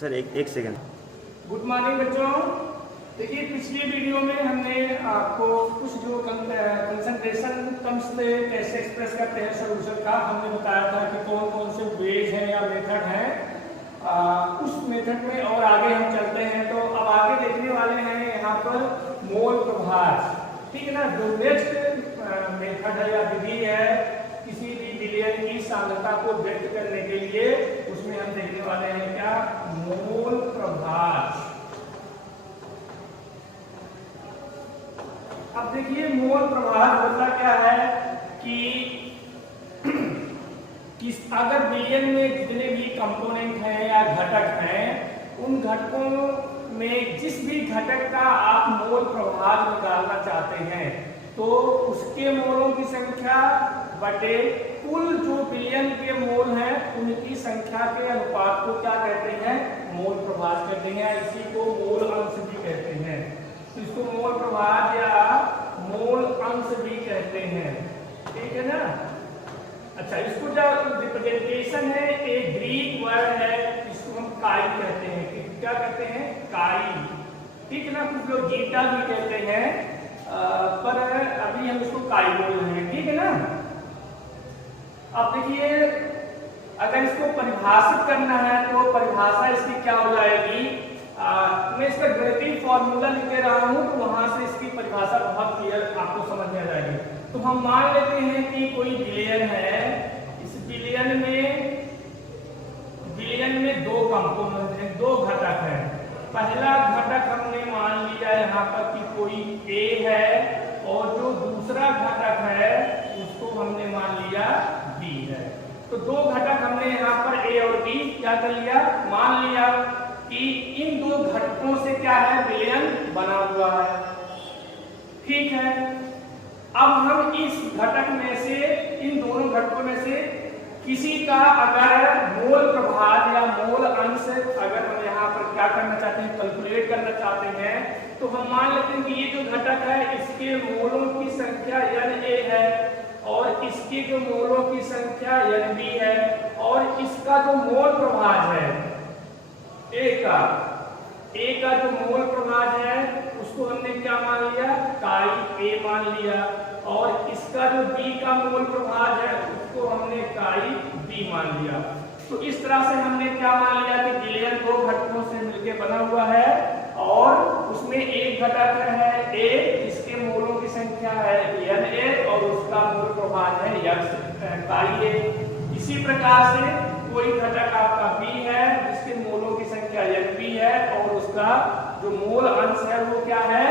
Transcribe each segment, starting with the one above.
Sir एक second. Good morning बच्चों। देखिए पिछली वीडियो में हमने आपको कुछ जो कंसंट्रेशन टर्म्स थे कैसे एक्सप्रेस करते हैं सॉल्यूशन का हमने बताया था कि कौन कौन से वेज हैं या मेथड हैं। उस मेथड में और आगे हम चलते हैं तो अब आगे देखने वाले हैं यहाँ पर मोल प्रभाव। ठीक है ना। जो नेक्स्ट मेथड है या विधि है किसी भी विलयन की सांद्रता को व्यक्त करने के लिए उसमें हम देखने वाले हैं क्या मोल प्रभाव। अब देखिए मोल प्रभाव होता क्या है कि अगर विलयन में जितने भी कंपोनेंट हैं या घटक हैं उन घटकों में जिस भी घटक का आप मोल प्रभाव निकालना चाहते हैं तो उसके मोलों की संख्या बटे कुल जो विलयन के मोल हैं उनकी संख्या के अनुपात को क्या कहते हैं मोल प्रभाव कहते हैं। इसी को मोल अंश भी कहते हैं। तो इसको मोल प्रभाव या मोल अंश भी कहते हैं। ठीक है ना। अच्छा इसको जो रिप्रेजेंटेशन है एक ग्रीक वर्ड है इसको हम काई कहते हैं। क्या कहते हैं काई। ठीक है ना। कुछ लोग गीता भी कहते हैं पर अभी हम इसको काई बोल रहे हैं। ठीक है ना। अब देखिए अगर इसको परिभाषित करना है तो परिभाषा इसकी क्या हो जाएगी। मैं इसका गणितीय फॉर्मूला लिख दे रहा हूं तो वहां से इसकी परिभाषा बहुत क्लियर आपको समझ में आ जाएगी। तो हम मान लेते हैं कि कोई विलयन है। इस विलयन में दो कंपोनेंट हैं दो घटक हैं। पहला घटक हमने मान लिया यहाँ पर कि कोई A है और जो दूसरा घटक है उसको हमने मान लिया B है। तो दो घटक हमने यहाँ पर A और B क्या कर लिया मान लिया कि इन दो घटकों से क्या है विलयन बना हुआ है। ठीक है। अब हम इस घटक में से इन दोनों घटकों में से किसी का अगर मोल प्रभाव या मोल अंश अगर हम यहाँ पर क्या करना चाहते हैं कैलकुलेट करना चाहते हैं तो हम मान लेते हैं कि ये जो घटक है इसके मोलों की संख्या Na है और इसके जो मोलों की संख्या Nb है और इसका जो मोल प्रभाव है A का जो मोल प्रभाव है उसको हमने क्या मान लिया काई A मान लिया और इसका जो B का मोल प्रभाव है उसको हमने काई B मान लिया। तो इस तरह से हमने क्या मान लिया कि विलयन दो घटकों से मिलकर बना हुआ है और उसमें एक घटक है A जिसके मोलों की संख्या है Na और उसका मोल प्रभाव है काई A। इसी प्रकार से कोई घटक आपका B है जिसके मोलों की संख्या Nb है और उसका जो मोल अंश है वो क्या है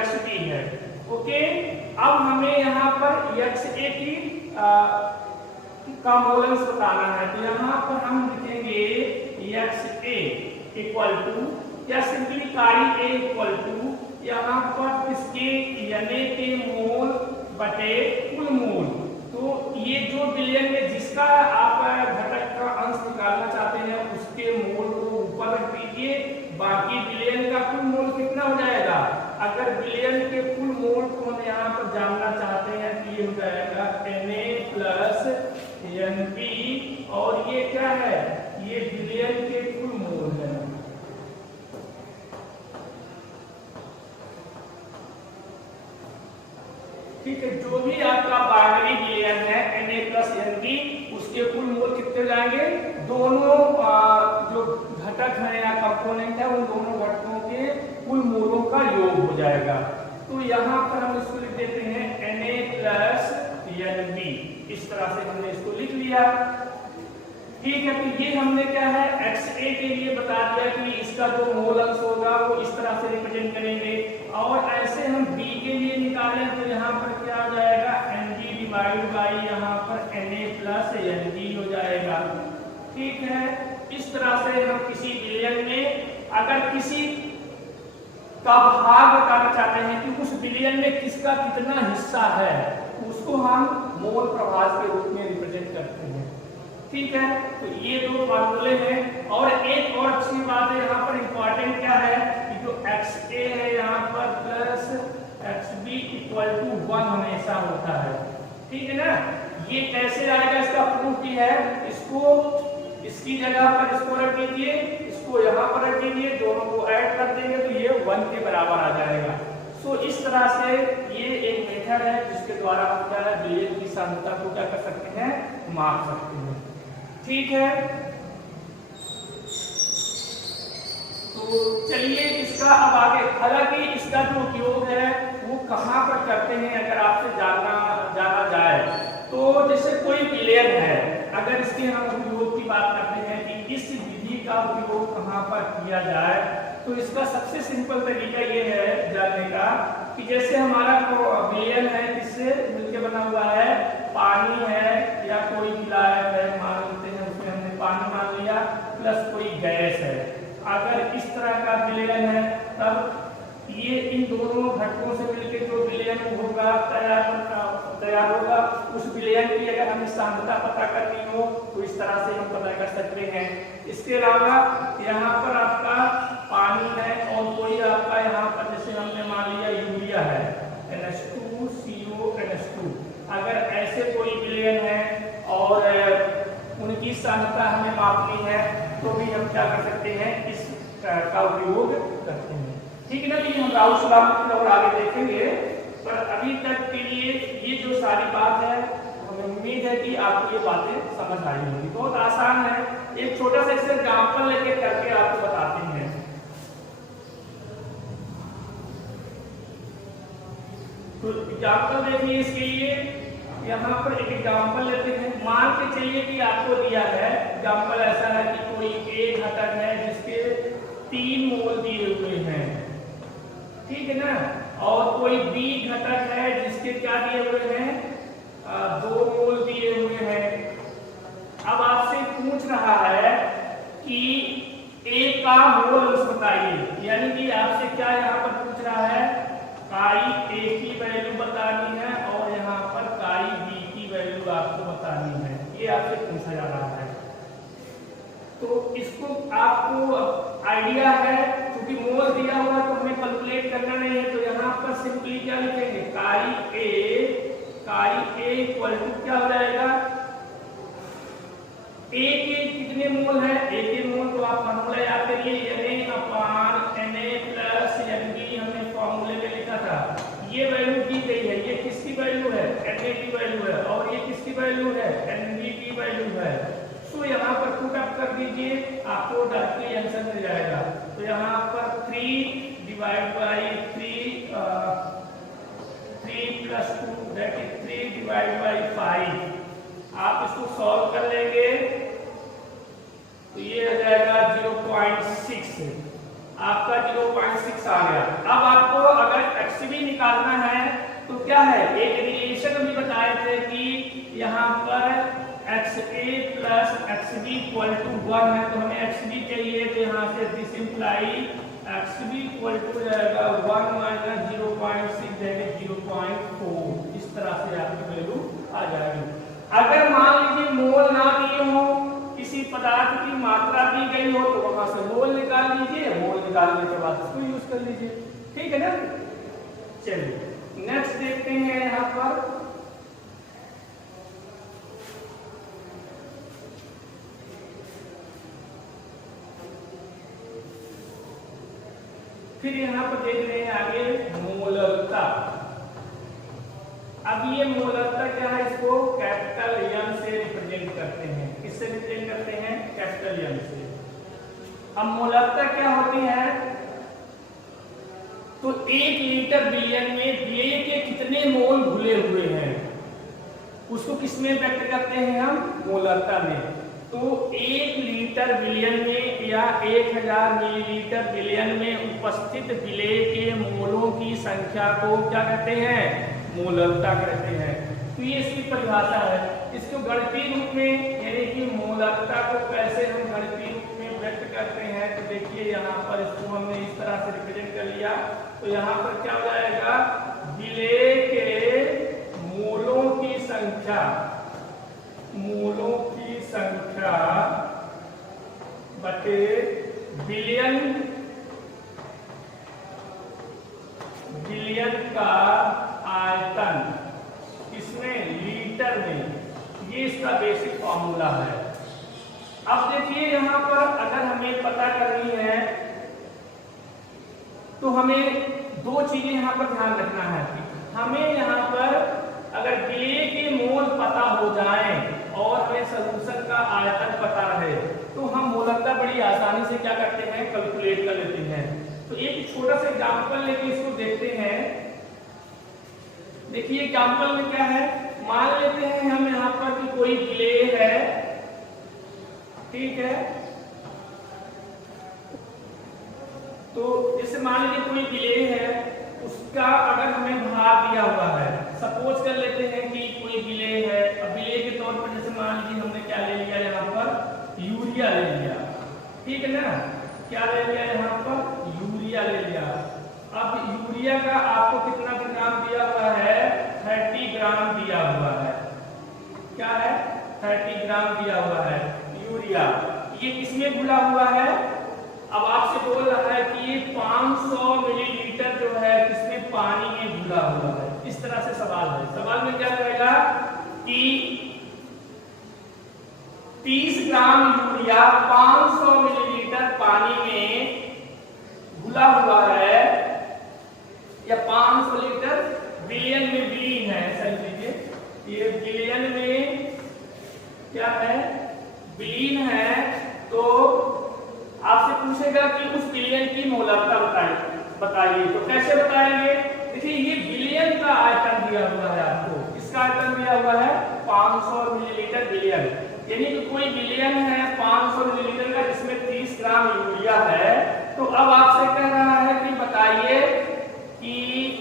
Xb है। ओके। अब हमें यहाँ पर Xa की का मोल अंश बताना है तो यहाँ पर हम लिखेंगे Xa इक्वल टू या सिंपली काई A इक्वल टू यहाँ पर किसके Na के मोल बटे कुल मोल। तो ये जो विलयन में जिसका आप घटक का अंश निकालना चाहते हैं उसके मोल को ऊपर रख दीजिए। बाकी विलयन का कुल मोल कितना हो जाएगा। अगर विलयन के कुल मोल को हम यहाँ पर जानना चाहते हैं तो ये हो जाएगा Na प्लस Nb और ये क्या है ये विलयन के कुल मोल है। ठीक है। जो भी आपका बाइनरी विलयन है Na प्लस Nb उसके कुल मोल कितने जाएंगे दोनों जो घटक है या कंपोनेंट है उन दोनों घटकों के कुल मोलों का योग हो जाएगा। तो यहाँ पर हम इसको लिख देते हैं Na प्लस Nb। इस तरह से हमने इसको लिख लिया। ठीक है। तो ये हमने क्या है Xa के लिए बता दिया कि इसका जो मोल अंश होगा वो इस तरह से रिप्रेजेंट करेंगे और ऐसे हम B के लिए निकालें तो यहाँ पर क्या हो जाएगा Nb डिवाइड बाई यहाँ पर Na प्लस Nb हो जाएगा। ठीक है। इस तरह से हम किसी विलयन में अगर किसी का भाग बताना चाहते हैं कि उस विलयन में किसका कितना हिस्सा है उसको हम मोल प्रभाव के रूप में रिप्रेजेंट करते हैं। ठीक है। तो ये दो फार्मूले हैं और एक और अच्छी बात है यहाँ पर इंपॉर्टेंट क्या है कि जो Xa है यहाँ पर प्लस Xb इक्वल टू 1 हमेशा होता है। ठीक है ना। ये कैसे आएगा इसका प्रूफ है इसको इसकी जगह पर इसको रख दीजिए इसको यहाँ 1 के बराबर आ जाएगा। सो इस तरह से ये एक मेथड है जिसके द्वारा हम क्या है बिलियन की सांद्रता को क्या कर सकते हैं, माप सकते हैं। ठीक है, तो चलिए इसका अब आगे, हालांकि इसका जो उपयोग है वो कहाँ पर करते हैं अगर आपसे जाना जाए तो जैसे कोई बिलियन है, अगर इसके हम उपयोग की बात करते हैं कि इस विधि का उपयोग कहाँ पर किया जाए, तो इसका सबसे सिंपल तरीका ये है जानने का कि जैसे हमारा बिलियन है किससे मिलकर बना हुआ है, पानी है या कोई विलायक है, मान लेते हैं उसमें हमने पानी मान लिया, प्लस कोई गैस है। अगर इस तरह का बिलियन है तब ये इन दोनों घटकों से मिलकर जो बिलियन होगा तैयार होगा, उस बिलियन की अगर हमें सांद्रता पता करनी हो तो इस तरह से हम पता कर सकते हैं। इसके अलावा यहाँ पर आपका पानी है और कोई आपका यहाँ पर जैसे हमने मान लिया यूरिया है NH2CO अगर ऐसे कोई बिलियन है और उनकी सांद्रता हमें मापनी है तो भी हम क्या कर सकते हैं, इस का उपयोग करते हैं। ठीक है ना, ये हम राहुल सलामत और आगे देखेंगे, पर अभी तक के लिए ये जो सारी बात है हमें उम्मीद है कि आपको ये बातें समझ आई होंगी। बहुत आसान है, एक छोटा सा इससे एग्जाम्पल लेके करके आपको बताते हैं। तो एग्जाम्पल देखिए, इसके लिए यहाँ पर एक एग्जाम्पल लेते हैं। मान के चलिए कि आपको दिया है एग्जाम्पल ऐसा है कि कोई एक घटक है जिसके 3 मोल दिए हुए हैं, ठीक है ना, और कोई बी घटक है जिसके क्या दिए हुए हैं, 2 मोल दिए हुए हैं। अब आपसे पूछ रहा है कि ए का मोल अंश बताइए, यानी कि आपसे क्या यहाँ पर पूछ रहा है, काई ए की वैल्यू बतानी है और यहाँ पर काई बी की वैल्यू आपको बतानी है, ये आपसे पूछा जा रहा है। तो इसको आपको आइडिया है, क्योंकि मोल दिया हुआ तो हमें कैलकुलेट करना नहीं है, तो यहाँ पर सिंपली क्या लिखेंगे, काई ए इक्वल टू क्या हो जाएगा, ए के कितने मोल है, ए के मोल तो आप फॉर्मूला याद करिए, Na प्लस Nb हमने फॉर्मूले में लिखा था। ये वैल्यू दी गई है, ये किसकी वैल्यू है, Na की वैल्यू है, और ये किसकी वैल्यू है, Nb की वैल्यू है। तो यहाँ पर पुट अप कर दीजिए, आपको डायरेक्टली आंसर मिल जाएगा। तो यहाँ पर 3 divide by 3 plus 2 that is 3 divide by 5। आप इसको सॉल्व कर लेंगे तो ये आ जाएगा 0.6, आपका 0.6 आ गया। अब आपको अगर XB निकालना है तो क्या है, एक रिलेशन भी बताए थे कि यहाँ पर XA plus XB equal to 1 है, तो हमें XB चाहिए, तो यहाँ से this imply XB equal to जाएगा 1 माइनस 0.6 दैट इज 0.4। इस तरह से आपकी वैल्यू आ जाएगी। अगर मान लीजिए मोल ना दिए हो, किसी पदार्थ की मात्रा दी गई हो, तो वहां से मोल निकाल लीजिए, मोल निकालने के बाद उसको यूज कर लीजिए, ठीक है ना। चलिए नेक्स्ट देखते हैं, यहाँ पर फिर यहाँ पर देख रहे हैं आगे मोलरता। अब ये मोलरता क्या है, इसको कैपिटल M से रिप्रेजेंट करते हैं। किससे रिप्रेजेंट करते हैं, कैपिटल M से। अब मोलरता क्या होती है, तो 1 लीटर बिलियन में दिए के कितने मोल घुले हुए हैं उसको किसमें व्यक्त करते हैं हम, मोलरता में। तो 1 लीटर बिलियन में या 1000 मिलीलीटर बिलियन में उपस्थित विलेय के मोलों की संख्या को क्या कहते हैं, मोलरता कहते हैं। तो ये इसकी परिभाषा है। इसको गणितीय रूप में यानी कि मोलरता को कैसे हम गणितीय रूप में व्यक्त करते हैं, तो देखिए यहाँ पर इसको हमने इस तरह से रिप्रेजेंट कर लिया। तो यहाँ पर क्या हो जाएगा, विलेय के मोलों की संख्या बटे बिलियन का आयतन, इसमें लीटर में, ये इसका बेसिक फॉर्मूला है। अब देखिए यहाँ पर अगर हमें पता करनी है तो हमें हमें दो चीजें यहाँ पर ध्यान रखना है। हमें यहाँ पर अगर विलेय के मोल पता हो जाए और हमें सॉल्यूशन का आयतन पता रहे तो हम मोलकता बड़ी आसानी से क्या करते हैं, कैलकुलेट कर लेते हैं। तो एक छोटा सा एग्जांपल लेके इसको देखते हैं। देखिए एग्जांपल में क्या है, मान लेते हैं हम यहाँ पर कि कोई विलेय है, ठीक है। तो जैसे मान लीजिए कोई विलेय है, उसका अगर हमें भार दिया हुआ है, सपोज कर लेते हैं कि कोई विलेय है। अब विलेय के तौर पर जैसे मान लीजिए हमने क्या ले लिया यहाँ पर, यूरिया ले लिया, ठीक है ना। क्या ले लिया यहाँ पर, यूरिया ले लिया। अब यूरिया का आपको कितना ग्राम दिया हुआ है, 30 ग्राम दिया हुआ है। क्या है, 30 ग्राम दिया हुआ है यूरिया। ये किसमें घुला हुआ है, अब आपसे बोल रहा है कि ये 500 मिलीलीटर जो है किसमें, पानी में घुला हुआ है। इस तरह से सवाल है। सवाल में क्या रहेगा कि 30 ग्राम यूरिया 500 मिलीलीटर पानी में घुला हुआ है, या 500 लीटर बिलियन में विलीन है। समझ लीजिए ये बिलियन में क्या है, विलीन है। तो आपसे पूछेगा कि उस बिलियन की मोलकता बताइए। तो कैसे बताएंगे, देखिए ये बिलियन का आयतन दिया हुआ है आपको। इसका आयतन दिया हुआ है 500 मिलीलीटर बिलियन, यानी कि कोई बिलियन है 500 मिलीलीटर का जिसमें 30 ग्राम यूरिया है। तो अब आपसे कह रहा है कि बताइए कि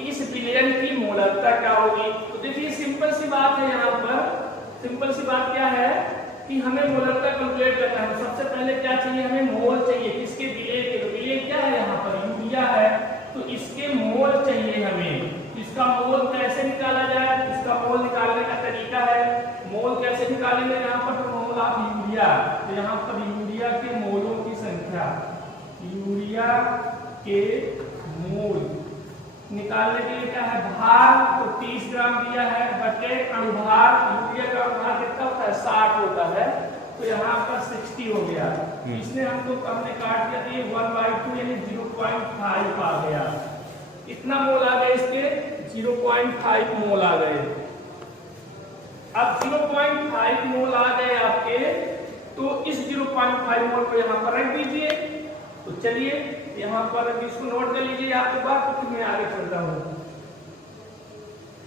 इस बिलियन की मोलकता क्या होगी। तो देखिए सिंपल सी बात है, यहाँ पर सिंपल सी बात क्या है कि हमें मोलकता कैलकुलेट करना है। सबसे पहले क्या चाहिए, हमें मोल चाहिए। किसके, विलेय के। तो विलेय क्या है, यहाँ पर यूरिया है, तो इसके मोल चाहिए हमें। इसका मोल कैसे निकाला जाए, इसका मोल निकालने का तरीका है। मोल कैसे निकालेंगे, यहाँ पर तो मोल आप यूरिया, तो यहाँ पर यूरिया के मोलों की संख्या, यूरिया के मोल निकालने के लिए क्या है, भार। तो 30 ग्राम दिया है बटे अनुभार। यूरिया का अनुभार कितना होता है, 60 होता है। तो यहाँ पर 60 हो गया। इसने हमको हमने काट दिया, तो ये 1/2 यानी 0.5 आ गया। इतना मोल आ गए इसके, 0.5 मोल आ गए। अब 0.5 मोल आ गए आपके, तो इस 0.5 मोल को यहाँ पर रख दीजिए। तो चलिए यहाँ पर इसको नोट कर लीजिए आपके बात, तो मैं आगे चल रहा हूँ,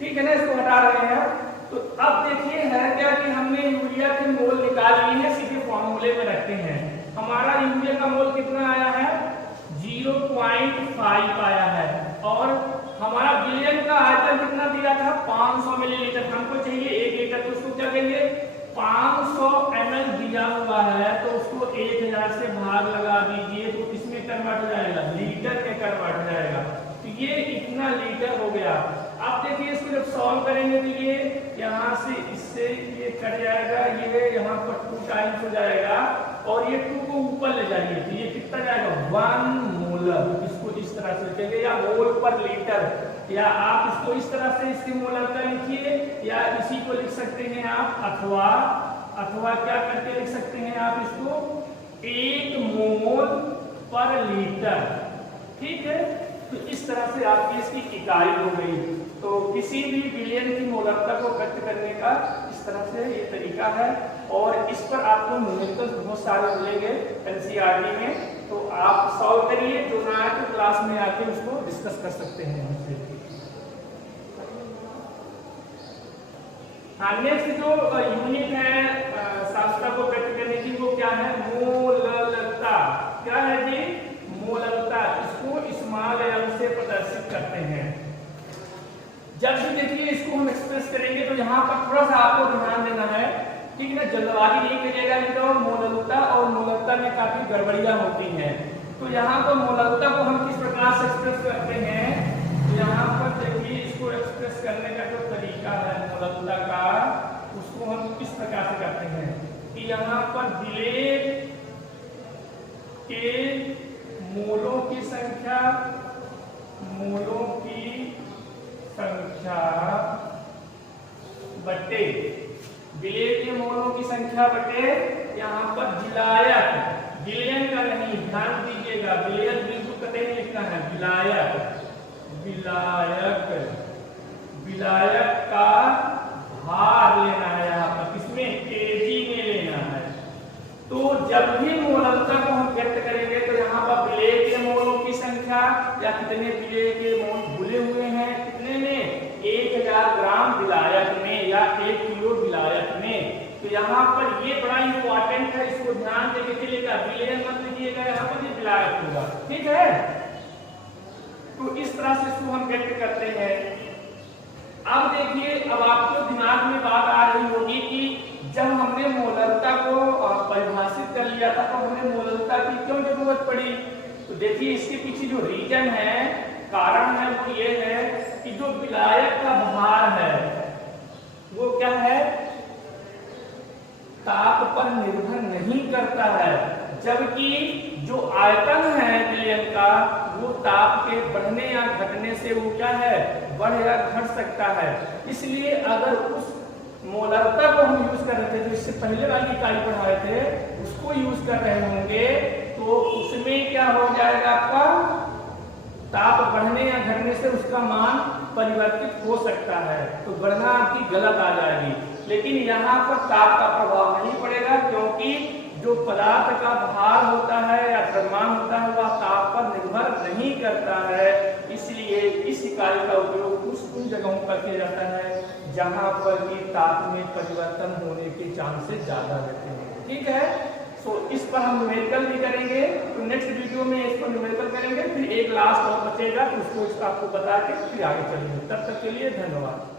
ठीक है ना। इसको हटा रहे हैं। तो अब देखिए है क्या कि हमने यूरिया के मोल निकाल लिए हैं, सीधे फॉर्मूले में रखते हैं। हमारा यूरिया का मोल कितना आया है, 0.5 आया है। और हमारा बिलियन का आयतन कितना दिया था, 500 मिलीलीटर। हमको चाहिए 1 लीटर, तो उसको क्या कहेंगे, 500 ml दिया हुआ है, तो उसको 1000 से भाग लगा दीजिए। तो किसमें कन्वर्ट हो जाएगा, लीटर में कन्वर्ट हो जाएगा। तो ये इतना लीटर हो गया। आप देखिए इसको जब सॉल्व करेंगे तो ये यहाँ से इससे ये कट जाएगा, ये यहाँ पर 2 टाइम्स हो जाएगा, और ये 2 को ऊपर ले जाइए तो ये कितना जाएगा, 1 मोलर। इसको इस तरह से लिखेंगे, या मोल पर लीटर, या आप इसको इस तरह से इसकी मोलरता लिखिए, या इसी को लिख सकते हैं आप, अथवा क्या करके लिख सकते हैं आप इसको, 1 मोल पर लीटर, ठीक है। तो इस तरह से आपकी इसकी इकाई हो गई। तो किसी भी बिलियन की मोलरता को व्यक्त करने का इस तरह से ये तरीका है। और इस पर आपको न्यूमेरिकल्स बहुत सारे मिलेंगे एनसीईआरटी में, तो आप सॉल्व करिए। जो ना आए तो क्लास में आके उसको डिस्कस कर सकते हैं हमसे। हाँ, नेक्स्ट जो यूनिट है सांद्रता को व्यक्त करने की, वो क्या है, मोलरता। क्या है जी, मोलरता। इसको स्मॉल एल से प्रदर्शित करते हैं। जब भी देखिए इसको हम एक्सप्रेस करेंगे तो यहाँ पर थोड़ा सा आपको ध्यान देना है, ठीक है ना। जल्दबाजी नहीं करिएगा, नहीं तो मोलरता और मोलरता में काफी गड़बड़ियां होती हैं। तो यहाँ पर मोलरता को हम किस प्रकार से एक्सप्रेस करते हैं, तो यहाँ पर देखिए इसको एक्सप्रेस करने का जो तरीका है मोलरता का, उसको हम किस प्रकार से करते हैं कि यहाँ पर विलेय के मोलों की संख्या बटे विलेय के मोलों की संख्या बटे यहाँ पर विलायक, विलयन का नहीं, ध्यान दीजिएगा, विलयन बिंदु करते ही लिखना है विलायक, विलायक, विलायक का भार लेना है यहाँ पर, किसमें, केजी में लेना है। तो जब भी मोलरता को हम व्यक्त करेंगे तो यहाँ पर विलेय के मोलों की संख्या या कितने विलेय के मोल भुले हुए हैं, कितने में, 1000 ग्राम विलायक में या 1 किलो विलायक में। तो यहाँ पर ये बड़ा इंपॉर्टेंट है, इसको ध्यान देके चलिएगा, विलेय मत लीजिएगा, यहाँ पर ये विलायक होगा, ठीक है। तो इस तरह से इसको हम व्यक्त करते हैं। अब देखिए, अब आपको दिमाग में बात आ रही होगी कि जब हमने मोलरता को परिभाषित कर लिया था तो हमें मोलरता की क्यों जरूरत पड़ी। तो देखिए, इसके पीछे जो रीजन है, कारण है, वो ये है कि जो विलायक का भार है वो क्या है, ताप पर निर्भर नहीं करता है, जबकि जो आयतन है विलयन का वो ताप के बढ़ने या घटने से वो क्या है, बढ़ या घट सकता है। इसलिए अगर उस मोलरता को हम यूज कर रहे थे, जो इससे पहले वाली इकाई पढ़ाए थे, उसको यूज कर रहे होंगे, तो उसमें क्या हो जाएगा, आपका ताप बढ़ने या घटने से उसका मान परिवर्तित हो सकता है, तो गणना आपकी गलत आ जाएगी। लेकिन यहाँ पर ताप का प्रभाव नहीं पड़ेगा, क्योंकि जो पदार्थ का भार होता है या द्रव्यमान होता है वह ताप पर निर्भर नहीं करता है। इसलिए इस इकाई का उपयोग उन जगहों पर किया जाता है जहां पर कि ताप में परिवर्तन होने के चांसेस ज्यादा रहते हैं, ठीक है। सो इस पर हम न्यूमेरिकल भी करेंगे, तो नेक्स्ट वीडियो में इसको न्यूमेरिकल करेंगे, फिर एक लास्ट और बचेगा तो उसको आपको बता के फिर आगे चलेंगे। तब तक के लिए धन्यवाद।